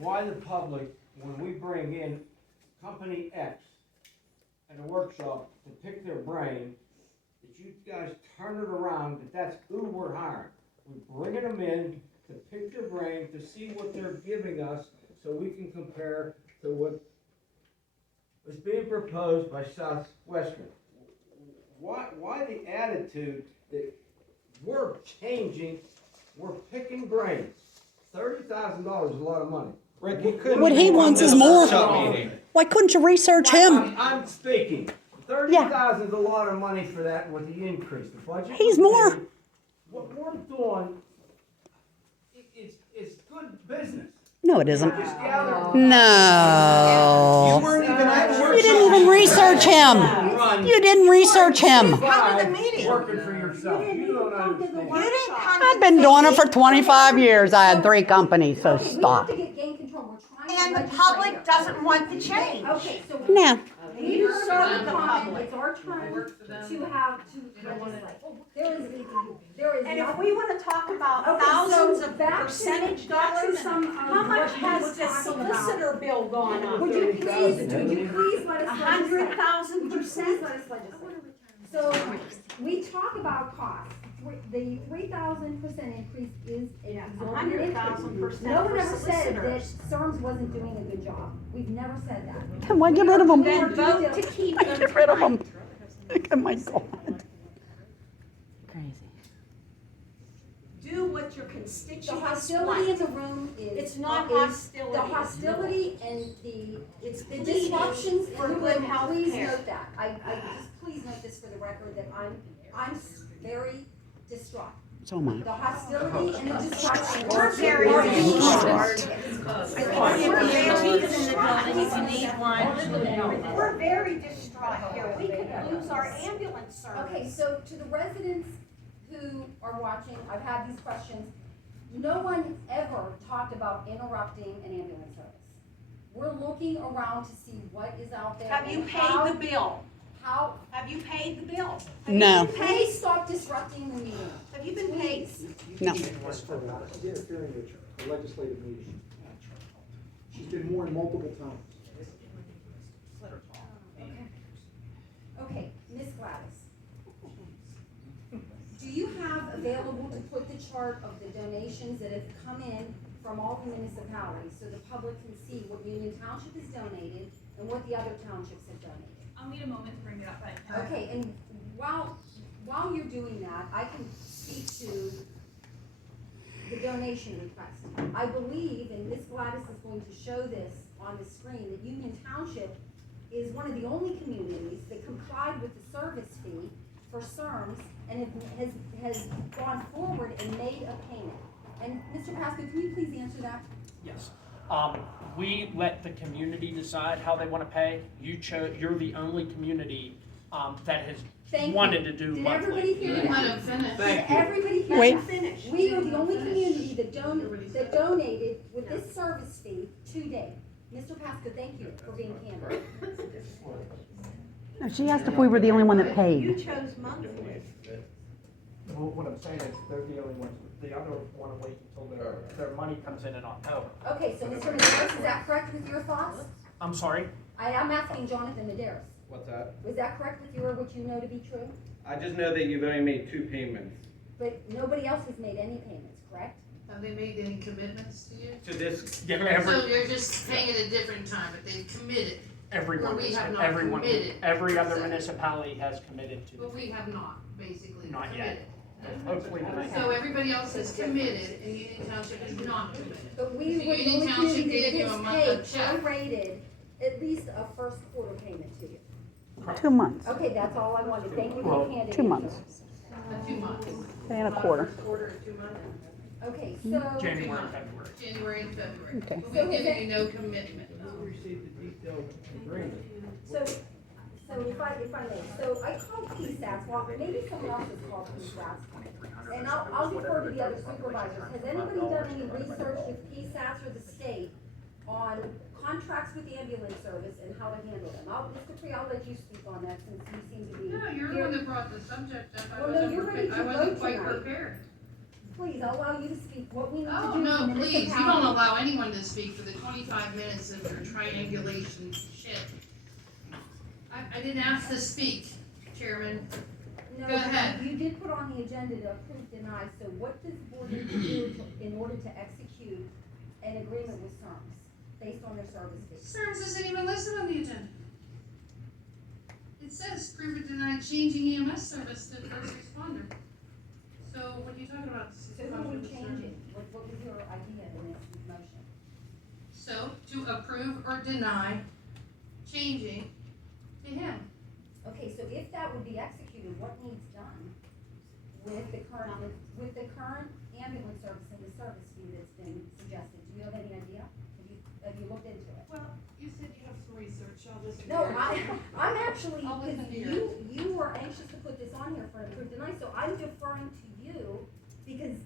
why the public, when we bring in company X at a workshop to pick their brain, that you guys turn it around, that's who we're hiring. We're bringing them in to pick their brain, to see what they're giving us, so we can compare to what was being proposed by Southwestern. Why the attitude that we're changing, we're picking brains? $30,000 is a lot of money. Rick, he couldn't. What he wants is more. Why couldn't you research him? I'm speaking. 30,000 is a lot of money for that with the increase. The budget. He's more. What we're doing, it's good business. No, it isn't. Just gather. No. You weren't even at the You workshop. didn't even research him. You didn't research him. Come to the meeting. Working for yourself. You don't understand. You didn't come. I've been doing it for 25 years. I had 3 companies, so stop. We have to get gain control. We're trying to And the public doesn't want the change. Okay, so Now, we heard serve the the comment, public. it's our turn to have to legislate. There is And if nothing. we want to talk about Okay, so thousands of back to- percentage back to dollars, some of how much what he has was the talking about. solicitor bill gone up? Would you please let us legislate? 100,000%. Please let us legislate. So, we talk about costs. The 3,000% increase is an exorbitant increase. 100,000% No one for ever said that solicitors. CERMS wasn't doing a good job. We've never said that. then why get rid of them? Then vote to keep them. Get rid of them. Oh my God. Crazy. Do what your The constituents hostility in want. the room is. It's not is- hostility. The hostility and It's the pleading disruptions for in the good room, health please care. note that. I just, please note this for the record, that I'm very distraught. So am I. The hostility and the disruption. We're very distraught. We're very distraught here. We could lose our ambulance service. Okay, so to the residents who are watching, I've had these questions. No one ever talked about interrupting an ambulance service. We're looking around to see what is out there. Have you and how- paid the bill? How, Have you paid the bill? No. please stop disrupting the meeting. Have you been paid? No. She's interfering with a legislative meeting. She's been warned multiple times. Okay, Miss Gladys. Do you have available to put the chart of the donations that have come in from all the municipalities so the public can see what Union Township has donated and what the other townships have donated? I'll need a moment to bring it up, but. Okay, and while you're doing that, I can speak to the donation request. I believe, and Ms. Gladys is going to show this on the screen, that Union Township is one of the only communities that complied with the service fee for CERMS and has gone forward and made a payment. And Mr. Pasco, can you please answer that? Yes. We let the community decide how they want to pay. You're the only community that has Thank you. wanted to do Did monthly. everybody hear that? Thank Did you. everybody hear Wait. that? Finish. We are the only community that donated with this service fee to date. Mr. Pasco, thank you for being candid. No, she asked if we were the only one that You paid. chose monthly. Well, what I'm saying is they're the only ones. The other want to wait until their money comes in October. Okay, so Mr. Medeiros, is that correct with your thoughts? I'm sorry? I'm asking Jonathan Medeiros. What's that? Was that correct with your, what you know to be true? I just know that you've only made 2 payments But nobody else has made any payments, correct? Have they made any commitments to you? to this. Yeah, So you're just paying at a different time, but they've committed, everyone, Well, we have not everyone, committed. every other municipality has committed to but we have not, basically, Not yet. committed. Hopefully tonight. So everybody else has committed, and Union Township has not committed. But we So were the Union only Township community gave that you a has month paid of check. prorated at least a first quarter payment to you. 2 months. Okay, that's all I wanted. Thank you for Well, the candid 2 answer. months. 2 months. And a quarter. Quarter and 2 months, Okay, so. January and February. January and February. Okay. But So we've is given it- you no commitment. We received the detailed agreement. So if I may, so I called PSATs, well, maybe someone else has called PSATs. And I'll defer to the other supervisors. Has anybody done any research with PSATs or the state on contracts with the ambulance service and how to handle them? Mr. Cree, I'll let you speak on that since you seem to be. No, you're the one that brought the subject up. Well, no, you're ready to I wasn't vote quite tonight. prepared. please, I'll allow you to speak. What we need to Oh, do. no, as a please, you don't municipality- allow anyone to speak for the 25 minutes of your triangulation shit. I didn't ask to speak, Chairman. No, Go ahead. You did put on the agenda to approve deny, so what does the board need to do in order to execute an agreement with CERMS based on their service fee? Service isn't even listed on the agenda. It says prove or deny changing EMS service to first responder. So what are you talking about? So who are we changing? What was your idea in this motion? So to approve or deny changing to him. Okay, so if that would be executed, what needs done with the current ambulance service and the service fee that's been suggested? Do you have any idea? Have you looked into it? Well, you said you have some research, I'll listen. No, I'm actually, I'll listen because to yours. you were anxious to put this on here for approved tonight, so I'm deferring to you because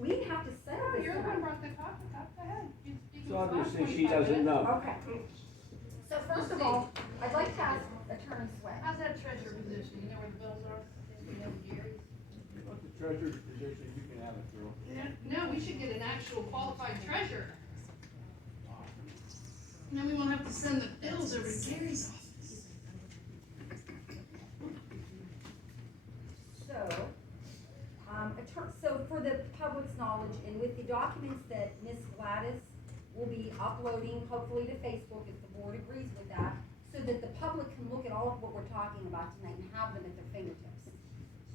we have to settle Oh, this you're the one who tonight. brought the topic up, go ahead. You speak So for the last obviously she 25 doesn't minutes. know. Okay. So first of all, I'd like to ask Attorney Sweat. How's that treasure position, you know where the bills are? You know Gary's? What the treasurer's position, you can have it, girl. No, we should get an actual qualified treasurer. And then we won't have to send the bills over to Gary's office. So for the public's knowledge, and with the documents that Ms. Gladys will be uploading, hopefully to Facebook if the board agrees with that, so that the public can look at all of what we're talking about tonight and have them at their fingertips.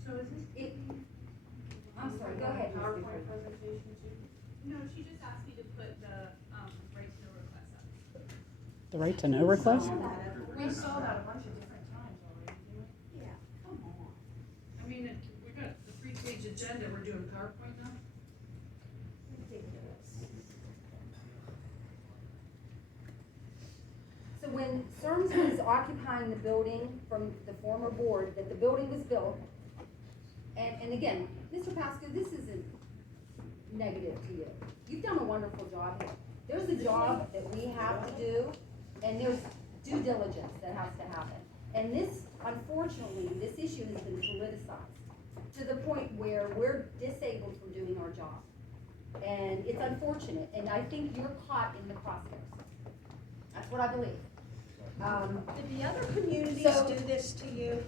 So is this? I'm sorry, go ahead, Ms. PowerPoint Gifford. presentation too? No, she just asked me to put the, right to know request up. The right to know request? We saw that a bunch of different times already, didn't we? Yeah, come on. I mean, we've got the 3-page agenda, we're doing PowerPoint now? So when CERMS was occupying the building from the former board, that the building was built, and again, Mr. Pasco, this isn't negative to you. You've done a wonderful job here. There's a job that we have to do, and there's due diligence that has to happen. And this, unfortunately, this issue has been politicized to the point where we're disabled from doing our job. And it's unfortunate, and I think you're caught in the crosshairs. That's what I believe. Did the other communities So- do this to you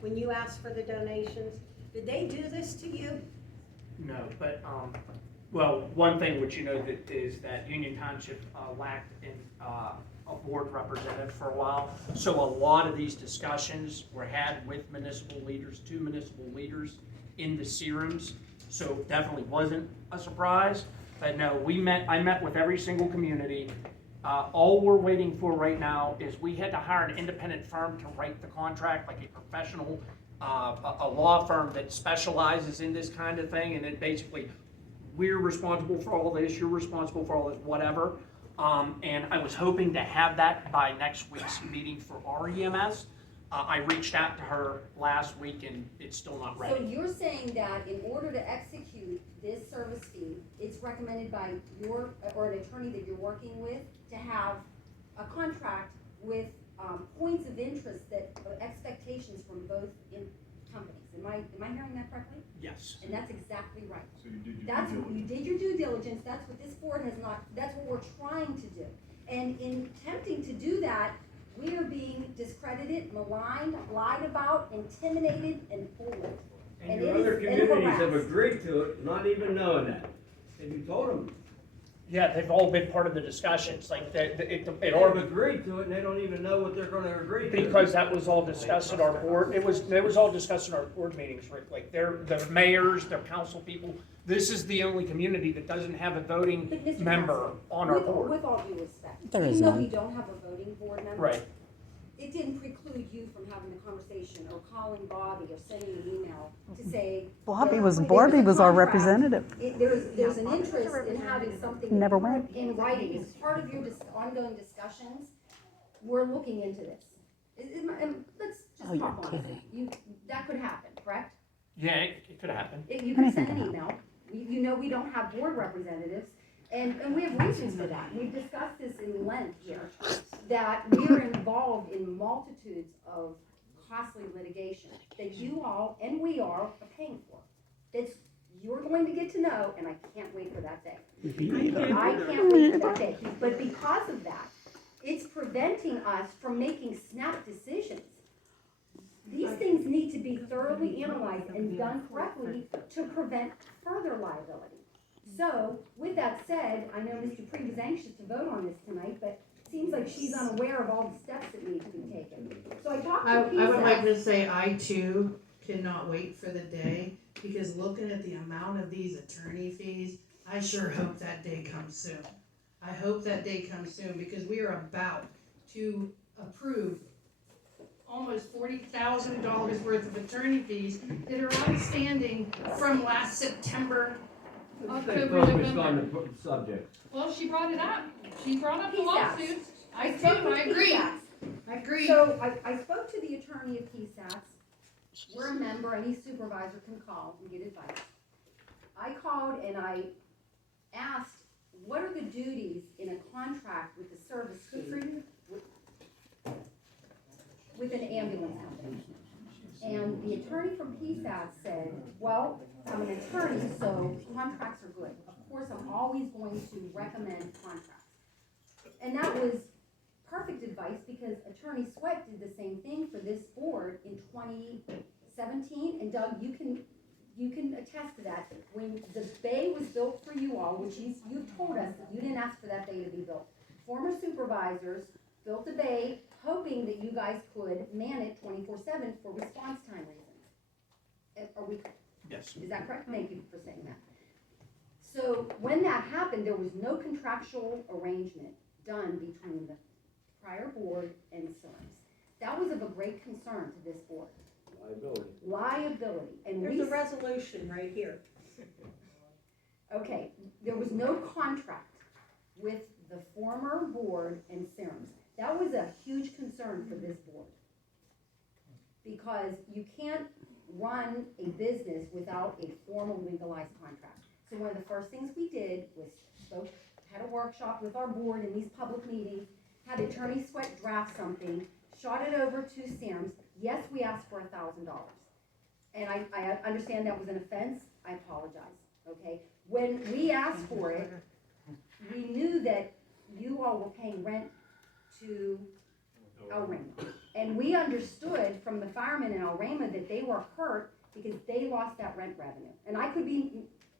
when you asked for the donations? Did they do this to you? No, but, well, one thing which you know that is that Union Township lacked a board representative for a while. So a lot of these discussions were had with municipal leaders, 2 municipal leaders in the serums. So it definitely wasn't a surprise. But no, I met with every single community. All we're waiting for right now is we had to hire an independent firm to write the contract, like a professional, a law firm that specializes in this kind of thing, and it basically, we're responsible for all this, you're responsible for all this, whatever. And I was hoping to have that by next week's meeting for our EMS. I reached out to her last week and it's still not So ready. you're saying that in order to execute this service fee, it's recommended by or an attorney that you're working with to have a contract with, points of interest expectations from both companies. Am I hearing that correctly? Yes. And that's exactly right. So you did your That's, due you diligence. did your due diligence, that's what this board has not, that's what we're trying to do. And in attempting to do that, we are being discredited, maligned, lied about, intimidated, and bullied. And it your is- other and communities have harassed. agreed to it, not even knowing that. Have you told them? Yeah, they've all been part of the discussions, like, it They've agreed to it and they don't even know what they're gonna agree to. because that was all discussed at our board, it was all discussed in our board meetings, Rick, like, the mayors, their council people. This is the only community that doesn't have a voting But Mr. member Council, on our with- board. With all due respect, There is even though none. we don't have a voting board member. Right. It didn't preclude you from having a conversation or calling Bobby or sending an email to say. Bobby that was there's a our contract. representative. There's an interest in having something. Never went. In writing, as part of your ongoing discussions, we're looking into this. Let's Oh, just you're talk on it. kidding. That could happen, correct? Yeah, it could happen. You can Anything send an can email. You know we don't have board representatives, and we have reasons for that. We've discussed this in length here, that we are involved in multitudes of costly litigation that you all and we are paying for. That's you're going to get to know, and I can't wait for that day. I can't wait for that day. But because of that, it's preventing us from making snap decisions. These things need to be thoroughly analyzed and done correctly to prevent further liability. So, with that said, I know Ms. Dupree was anxious to vote on this tonight, but it seems like she's unaware of all the steps that need to be taken. So I talked to I would like PSAS. to say I too cannot wait for the day, because looking at the amount of these attorney fees, I sure hope that day comes soon. I hope that day comes soon, because we are about to approve almost $40,000 worth of attorney fees that are outstanding from last September, October, November. Subject. Well, she brought it up. She brought up the PSAS. lawsuits. I do, spoke with I agree. PSAS. I agree. So I spoke to the attorney of PSAS. We're a member, any supervisor can call and get advice. I called and I asked, what are the duties in a contract with the service fee with an ambulance company? And the attorney from PSAS said, well, I'm an attorney, so contracts are good. Of course, I'm always going to recommend contracts. And that was perfect advice, because Attorney Sweat did the same thing for this board in 2017. And Doug, you can attest to that. When the bay was built for you all, which you've told us that you didn't ask for that bay to be built. Former supervisors built a bay hoping that you guys could man it 24/7 for response time reasons. Are we? Yes. Is that correct? Thank you for saying that. So when that happened, there was no contractual arrangement done between the prior board and CERMS. That was of a great concern to this board. Liability. And There's a resolution right here. Okay, there was no contract with the former board and CERMS. That was a huge concern for this board. Because you can't run a business without a formal legalized contract. So one of the first things we did was had a workshop with our board in these public meetings, had Attorney Sweat draft something, shot it over to CERMS. Yes, we asked for $1,000. And I understand that was an offense. I apologize, okay? When we asked for it, we knew that you all were paying rent to El Rama. And we understood from the firemen in El Rama that they were hurt because they lost that rent revenue. And I could be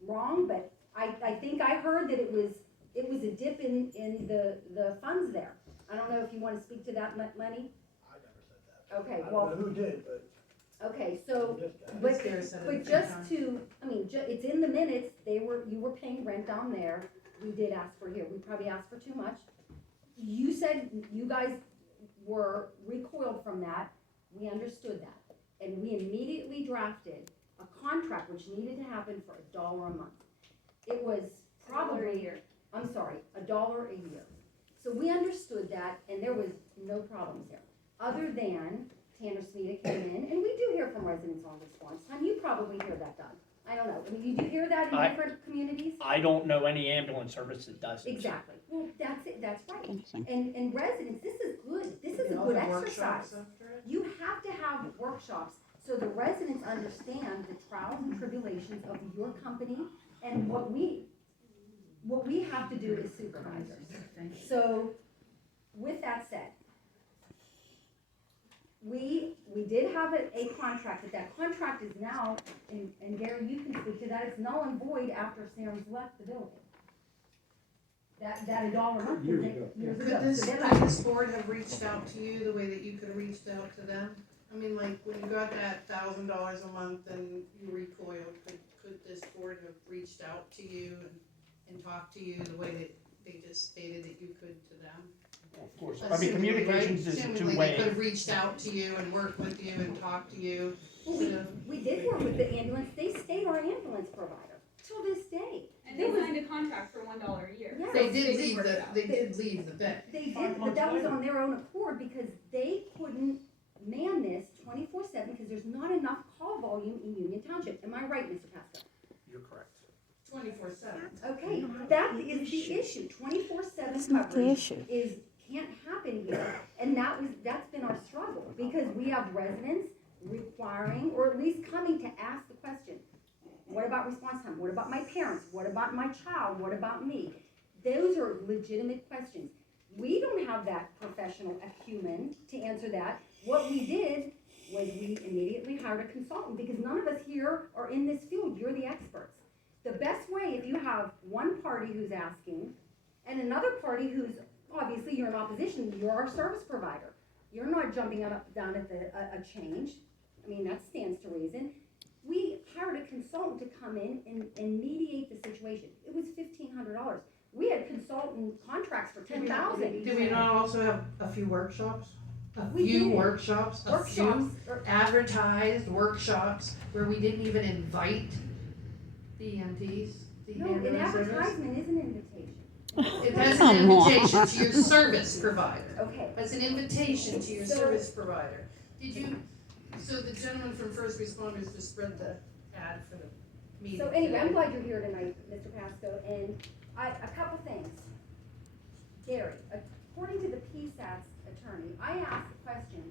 wrong, but I think I heard that it was a dip in the funds there. I don't know if you want to speak to that, Lenny? I never said that. Okay, I well, don't know who did, but. okay, so, This guy. but But just to, I mean, it's in the minutes, you were paying rent down there. We did ask for here, we probably asked for too much. You said you guys were recoiled from that, we understood that. And we immediately drafted a contract which needed to happen for $1 a month. It was probably, I'm sorry, $1 a year. So we understood that, and there was no problems there. Other than Tanner Smita came in, and we do hear from residents on response time. You probably hear that, Doug. I don't know. I mean, you do hear that in different communities? I don't know any ambulance service that doesn't. Exactly. Well, that's it. That's right. Interesting. And residents, this is good. This is a good exercise. You have to have workshops so the residents understand the trials and tribulations of your company and what we have to do as supervisors. So, with that said, we did have a contract, but that contract is now, and Gary, you can speak to that, it's null and void after Sam's left the building. That $1 a month. Years ago. Years Could ago. this, So then could this board have reached out to you the way that you could have reached out to them? I mean, like, when you got that $1,000 a month and you recoiled, could this board have reached out to you and talked to you the way that they just stated that you could to them? Of course. I mean, communications is a Assumingly, two-way. they could have reached out to you and worked with you and talked to you. Well, we did work with the ambulance, they stayed our ambulance provider till this day. And they signed a contract for $1 a year. Yeah. They did leave work it out. they did leave the bed. They did, but that was on their own accord because they couldn't man this 24/7 because there's not enough call volume in Union Township. Am I right, Mr. Pastor? You're correct. 24/7. Okay, that is the issue. 24/7 not the coverage issue. can't happen here, and that's been our struggle because we have residents requiring or at least coming to ask the question, what about about response time? What about my parents? What about my child? What about me? Those are legitimate questions. We don't have that professional acumen to answer that. What we did was we immediately hired a consultant, because none of us here are in this field. You're the experts. The best way, if you have one party who's asking and another party who's, obviously you're in opposition, you're our service provider. You're not jumping up down at a change. I mean, that stands to reason. We hired a consultant to come in and mediate the situation. It was $1,500. We had consultant contracts for $10,000. Do we not also have a few workshops? We did. Workshops, a few advertised workshops where we didn't even invite the EMTs, the No, an ambulance service? advertisement is an invitation. That's Come an on. invitation to your service provider. Okay. That's an invitation to your So- service provider. Did you, so the gentleman from First Responders just spread the ad for the meeting. So anyway, I'm glad you're here tonight, Mr. Pasco, and a couple things. Gary, according to the PSAT's attorney, I asked the question,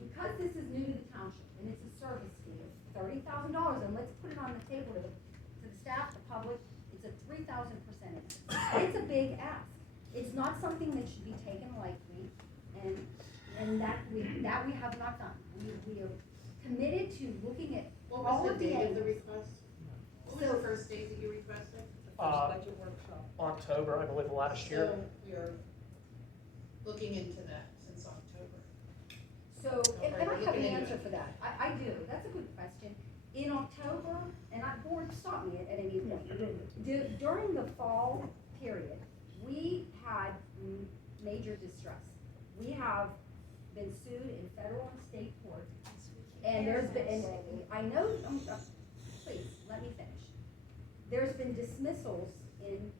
because this is new to the township, and it's a service fee of $30,000, and let's put it on the table to the staff, the public, it's a 3,000%. It's a big ask. It's not something that should be taken lightly, and that we have not done. We are committed to looking at What all was of the the date of the angles. request? What was the first date that you requested? October, I believe, last year. So we are looking into that since October. So, and I have an Looking into answer it. for that. I do. That's a good question. In October, and board stop me at any point. During the fall period, we had major distress. We have been sued in federal and state court. And there's been, and I know, please, let me finish. There's been dismissals in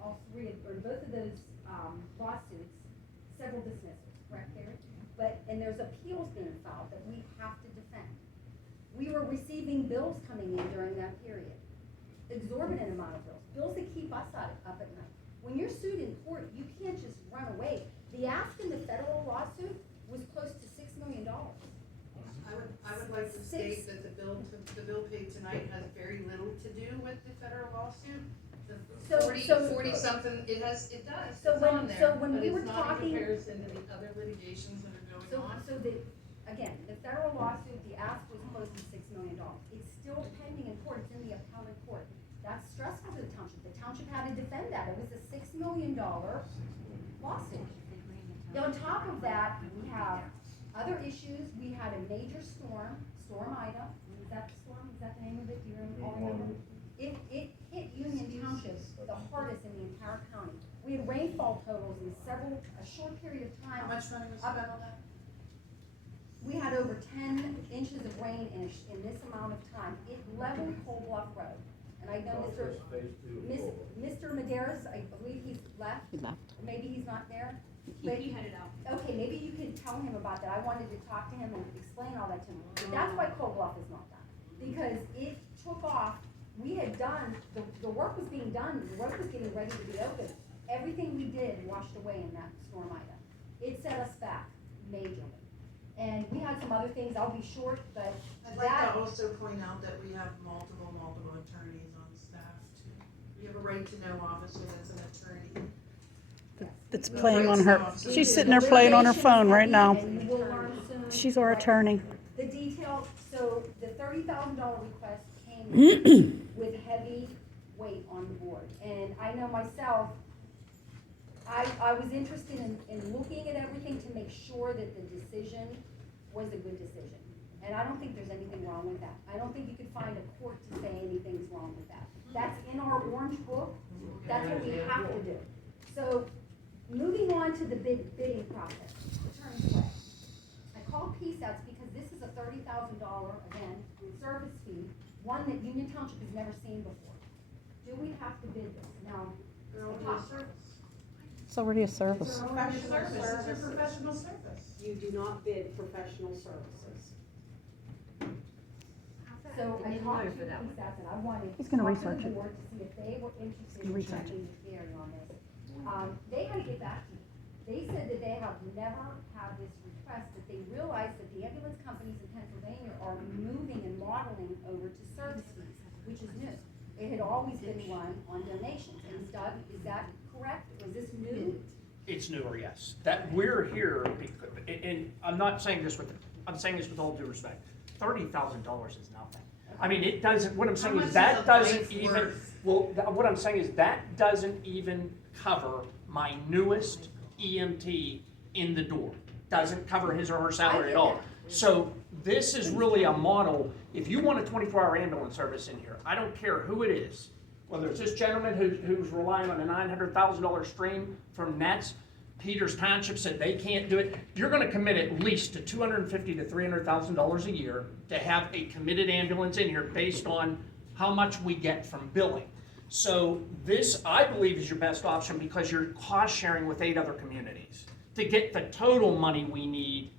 all three of, or both of those lawsuits, several dismissals, correct, Gary? And there's appeals being filed that we have to defend. We were receiving bills coming in during that period, exorbitant amount of bills that keep us up at night. When you're sued in court, you can't just run away. The ask in the federal lawsuit was close to $6 million. I would like to state that the bill paid tonight has very little to do with the federal lawsuit. The So- 40 something, it does, So it's when- on there, so when but we it's were not talking- in comparison to the other litigations that are going on. So again, the federal lawsuit, the ask was close to $6 million. It's still pending in court, it's in the appellate court. That's stressful to the township. The township had to defend that. It was a $6 million lawsuit. On top of that, we have other issues. We had a major storm, Storm Ida. Is that the storm? Is that the name of it? Do you all remember? It hit Union Township the hardest in the entire county. We had rainfall totals in a short period of time. How much money was spent on that? We had over 10 inches of rain in this amount of time. It leveled Cold Bluff Road. And I know Mr. Maderas, I believe he's left. He left. Or maybe he's not there. He headed out. Okay, maybe you could tell him about that. I wanted to talk to him and explain all that to him. But that's why Cold Bluff is not done. Because it took off, we had done, the work was being done, the road was getting ready to be open. Everything we did washed away in that Storm Ida. It set us back majorly. And we had some other things, I'll be short, but I'd like that, to also point out that we have multiple attorneys on staff too. We have a right to know officer that's an attorney. That's playing on her, she's sitting there playing on her phone right now. and you will learn soon. She's our attorney. The detail, so the $30,000 request came with heavy weight on the board. And I know myself, I was interested in looking at everything to make sure that the decision was a good decision. And I don't think there's anything wrong with that. I don't think you could find a court to say anything's wrong with that. That's in our orange book. That's what we have to do. So, moving on to the bidding process, attorney's way. I called PSATs because this is a $30,000, again, service fee, one that Union Township has never seen before. Do we have to bid this? Now, They're all doing service. It's already a service. Professional service, it's a professional service. You do not bid professional services. so I talked to PSATs and I wanted to He's gonna talk to research the it. board to see if they were interested He's in gonna research checking Gary on this. They had to get back to me. They said that they have never had this request, that they realize that the ambulance companies in Pennsylvania are moving and modeling over to service fees, which is new. It had always been run on donations, and Doug, is that correct, or is this new? It's newer, yes. That we're here, and I'm not saying this I'm saying this with all due respect. $30,000 is nothing. I mean, it doesn't, what I'm saying much is is that a doesn't bike's even, worth? well, what I'm saying is that doesn't even cover my newest EMT in the door. Doesn't cover his or her salary at all. So this is really a model, if you want a 24-hour ambulance service in here, I don't care who it is, whether it's this gentleman who's relying on a $900,000 stream from Nets, Peters Township said they can't do it, you're gonna commit at least to $250,000 to $300,000 a year to have a committed ambulance in here based on how much we get from billing. So this, I believe, is your best option because you're cost sharing with 8 other communities to get the total money we need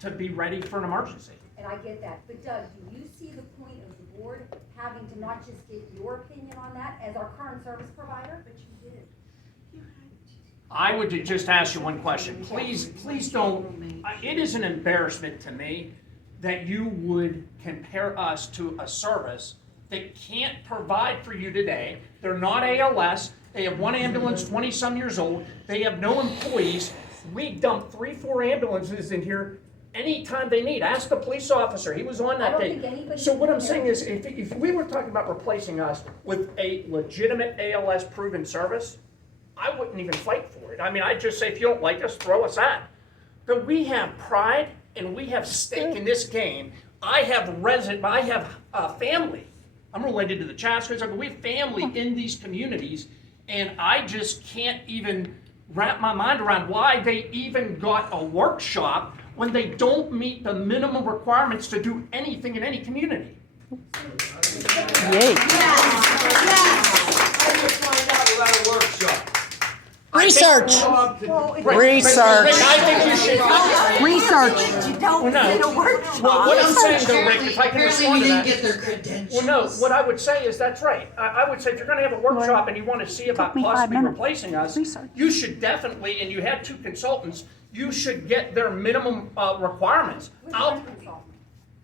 to be ready for an emergency. And I get that, but Doug, do you see the point of the board having to not just get your opinion on that as our current service provider? But you did. I would just ask you one question. Please don't, it is an embarrassment to me that you would compare us to a service that can't provide for you today. They're not ALS. They have one ambulance, 20-some years old. They have no employees. We dump 3-4 ambulances in here anytime they need. Ask the police officer. He was on I that don't day. think anybody. So what I'm saying is, if we were talking about replacing us with a legitimate ALS proven service, I wouldn't even fight for it. I mean, I'd just say, if you don't like us, throw us out. But we have pride and we have stake in this game. I have family. I'm related to the Chaskins. I mean, we have family in these communities, and I just can't even wrap my mind around why they even got a workshop when they don't meet the minimum requirements to do anything in any community. Yay. Research. Research. I think you should. Research. You don't Well, no. get a workshop. Well, what I'm saying though, Rick, if I can Apparently respond we to didn't that. get their credentials. Well, no, what I would say is that's right. I would say if you're gonna have a workshop and you wanna see about me 5 possibly minutes. replacing us, Research. you should definitely, and you had 2 consultants, you should get their minimum requirements. Who's one consultant?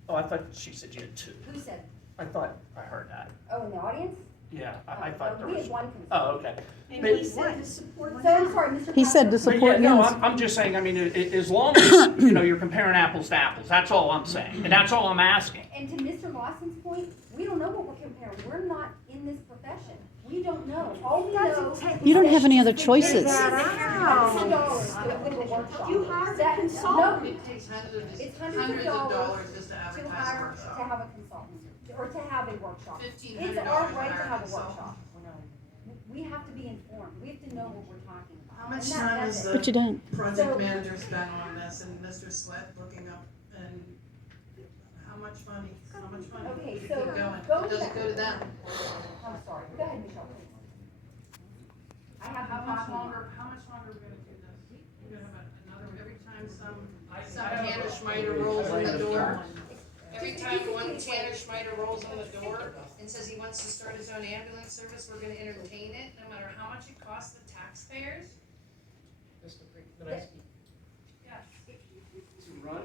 Oh, I thought she said you had 2. Who said? I thought I heard that. Oh, in the audience? Yeah, I thought there We was. had one consultant. Oh, okay. And he said to support. So I'm sorry, Mr. He said to Pastor. But support yeah, no, him. I'm just saying, I mean, as long as, you know, you're comparing apples to apples, that's all I'm saying, and that's all I'm asking. And to Mr. Lawson's point, we don't know what we're comparing. We're not in this profession. We don't know. All we know. You don't have any other choices. Hundreds of dollars to do a workshop. You hired a That- consultant. no, It takes It's hundreds of dollars just to to advertise a hire, to workshop. have a consultant, or to have a workshop. $1,500 It's our to right to hire a have a consultant. workshop. We have to be informed. We have to know what we're talking about. How much And time that's is it. the But you don't. project So- manager spent on this and Mr. Sweat looking up and how much money? Okay, Keep so going. go Does back. it go to them? I'm sorry. Go ahead, Michelle, please. I have How the much talking. longer are we gonna do this? We're gonna have another, every time some Tanner Schmider rolls in the door, every time one Tanner Schmider rolls in the door and says he wants to start his own ambulance service, we're gonna entertain it, no matter how much it costs the taxpayers? Yes. To run